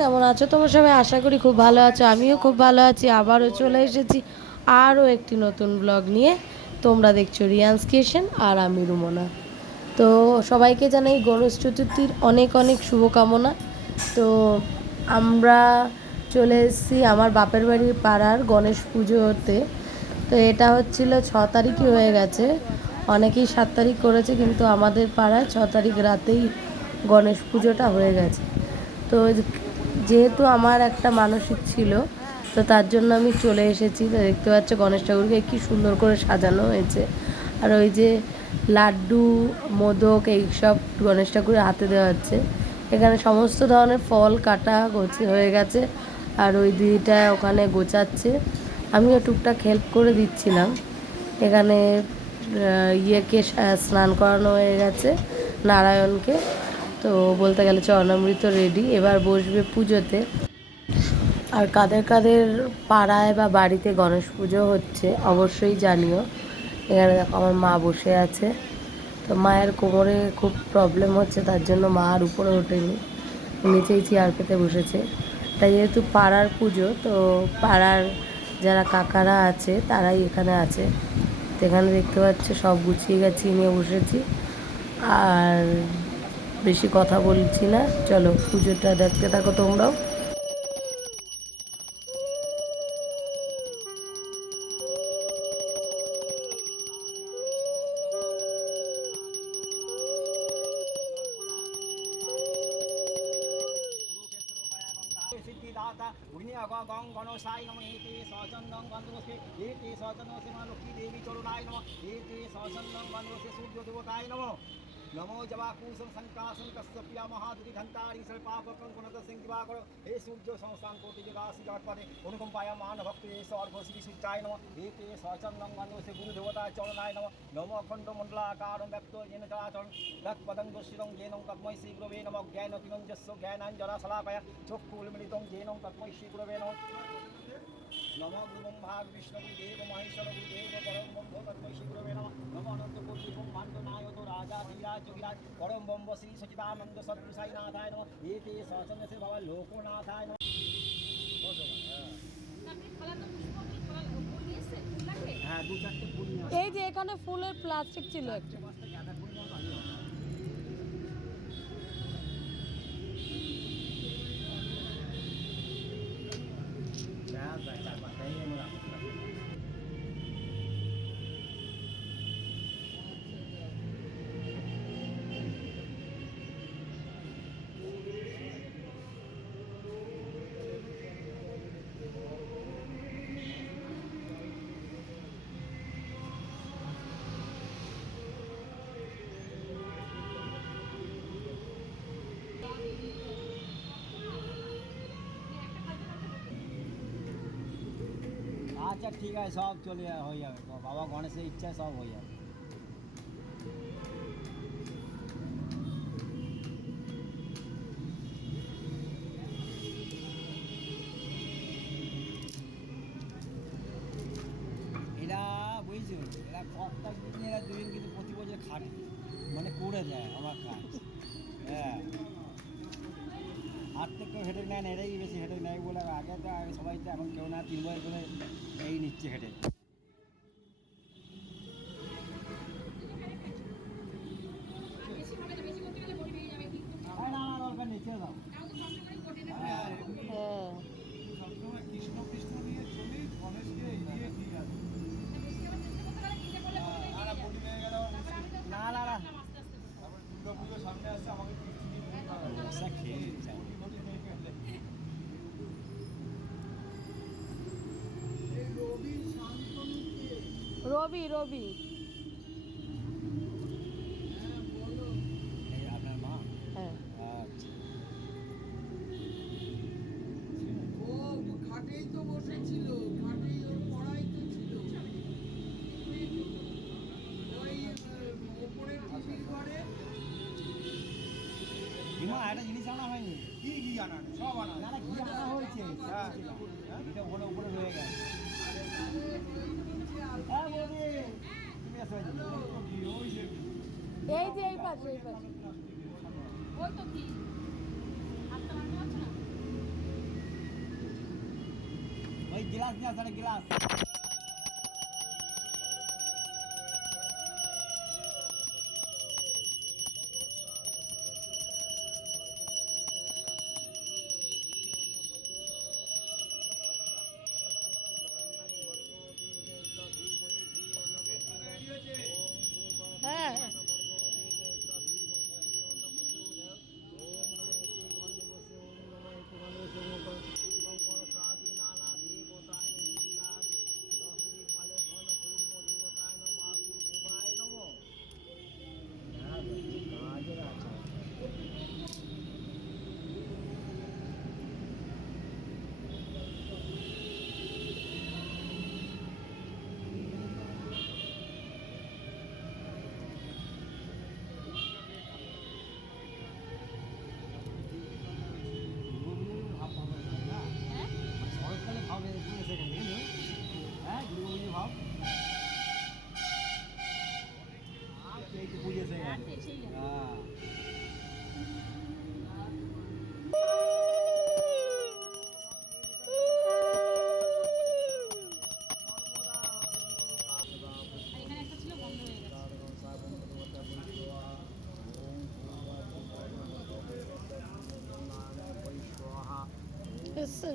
কেমন আছো তোমরা সবাই? আশা করি খুব ভালো আছো। আমিও খুব ভালো আছি। আবারও চলে এসেছি আরও একটি নতুন ব্লগ নিয়ে। তোমরা দেখছো রিয়ান্স কিচেন আর আমি রুমনা। তো সবাইকে জানাই গণেশ চতুর্থীর অনেক অনেক শুভকামনা। তো আমরা চলে এসেছি আমার বাপের বাড়ির পাড়ার গণেশ পুজো হতে। তো এটা হচ্ছিল 6 তারিখই হয়ে গেছে, অনেকেই 7 তারিখ করেছে, কিন্তু আমাদের পাড়ায় 6 তারিখ রাতেই গণেশ পুজোটা হয়ে গেছে। তো যেহেতু আমার একটা মানসিক ছিল, তো তার জন্য আমি চলে এসেছি। তো দেখতে পাচ্ছ গণেশ ঠাকুরকে কী সুন্দর করে সাজানো হয়েছে। আর ওই যে লাড্ডু, মোদক এইসব গণেশ ঠাকুরের হাতে দেওয়া হচ্ছে। এখানে সমস্ত ধরনের ফল কাটা হয়ে গেছে, আর ওই দিদিটা ওখানে গোছাচ্ছে। আমিও টুকটাক হেল্প করে দিচ্ছিলাম। এখানে ইয়েকে স্নান করানো হয়ে গেছে, নারায়ণকে। তো বলতে গেলে চরণামৃত রেডি, এবার বসবে পুজোতে। আর কাদের কাদের পাড়ায় বা বাড়িতে গণেশ পুজো হচ্ছে অবশ্যই জানিও। এখানে দেখো আমার মা বসে আছে। তো মায়ের কোমরে খুব প্রবলেম হচ্ছে, তার জন্য মা আর উপরে ওঠেনি, নিচেই চেয়ার পেতে বসেছে। তাই যেহেতু পাড়ার পুজো, তো পাড়ার যারা কাকারা আছে তারাই এখানে আছে। তো এখানে দেখতে পাচ্ছ সব গুছিয়ে গাছিয়ে নিয়ে বসেছি। আর বেশি কথা বলছি না, চলো পুজোটা দেখতে থাকো তোমরাও। सिद्धिदाता गं गणसाय नमः एते सचन्दं गन्धवसे एते सचन्दवसे मा लक्ष्मी देवी चरुणाय नमः एते सचन्दं गन्धवसे सूर्यदेवताय नमः नमो जवाकुशं संकाशं कश्यप्या महादुरी घंटारी सर्पापकं गुणत सिंहदिवाकर हे सूर्य संस्थान कोटि जगासी जगत्पते अनुकंपाया मान भक्त हे सर्वश्री सूर्याय नमः एते सचन्दं गन्धवसे गुरुदेवताय चरणाय नमः नमो अखंड मंडलाकारं व्याप्तो येन चराचरं तत्पदं दर्शितं येन तस्मै श्री गुरवे नमः ज्ञानतिमिरन्दस्य ज्ञानाञ्जनशलाकया चक्षुर्मिलितं येन तस्मै श्री गुरवे नमः नमो गुरुं भाग विष्णुदेव महेश्वर गुरुदेव परम बंधो तस्मै श्री गुरवे नमः नमो अनंत कोटि ब्रह्मांड नायक राजा धीराज जोगिराज परम बंब श्री सच्चिदानंद सद्गुरु नाथाय नमः एते सचंद से बाबा लोकनाथाय नमः। হ্যাঁ দু চারটে ফুল নিয়ে এই যে এখানে ফুলের প্লাস্টিক ছিল একটা। আচ্ছা ঠিক আছে, সব চলে হয়ে যাবে, বাবা গণেশের ইচ্ছায় সব হয়ে যাবে। এরা বুঝছো, এরা প্রত্যেক দিন এরা দুদিন কিন্তু প্রতি বছর খাটে, মানে করে দেয় আমার কাজ। হ্যাঁ, আর তো কেউ হেঁটে নেয় না, এরাই বেশি হেঁটে নেয় বলে। আগে তো আগে সবাই তো, এখন কেউ না, 3 বছর করে এই নিচ্ছে হেঁটে। না না দরকার নেই, ছেড়ে দাও। হ্যাঁ সবসময় কৃষ্ণ কৃষ্ণ নিয়ে চলি, গণেশকে এগিয়ে ঠিক আছে। আর বডি হয়ে গেল না না না, তারপর দুর্গা পুজোর সামনে আসছে, আমাকে রবি রবি আপনার মা? হ্যাঁ আচ্ছা, ও খাটেই তো বসেছিল, খাটেই ওর পড়াই তো ছিল, ওই ওপরে টিভির ঘরে। বিমা একটা জিনিস আনা হয়নি। কি ঘি আনা? সব আনা। না না, ঘি আনা হয়েছে, ঘিটা ওখানে উপরে রয়ে গেছে। হ্যাঁ বৌদি, তুমি আসো। এই যে এই পাশে এই পাশে ওই তো কি হাতটা মারতে পারছো না। ওই গ্লাস নিয়ে আসে গ্লাস। হ্যাঁ সরকারে ভাবে সেখানে হ্যাঁ দুর্গাপুজো ভাব পুজো সেখানে হ্যাঁ এখানে একটা ছিল বন্ধ হয়ে গেছে। এসছে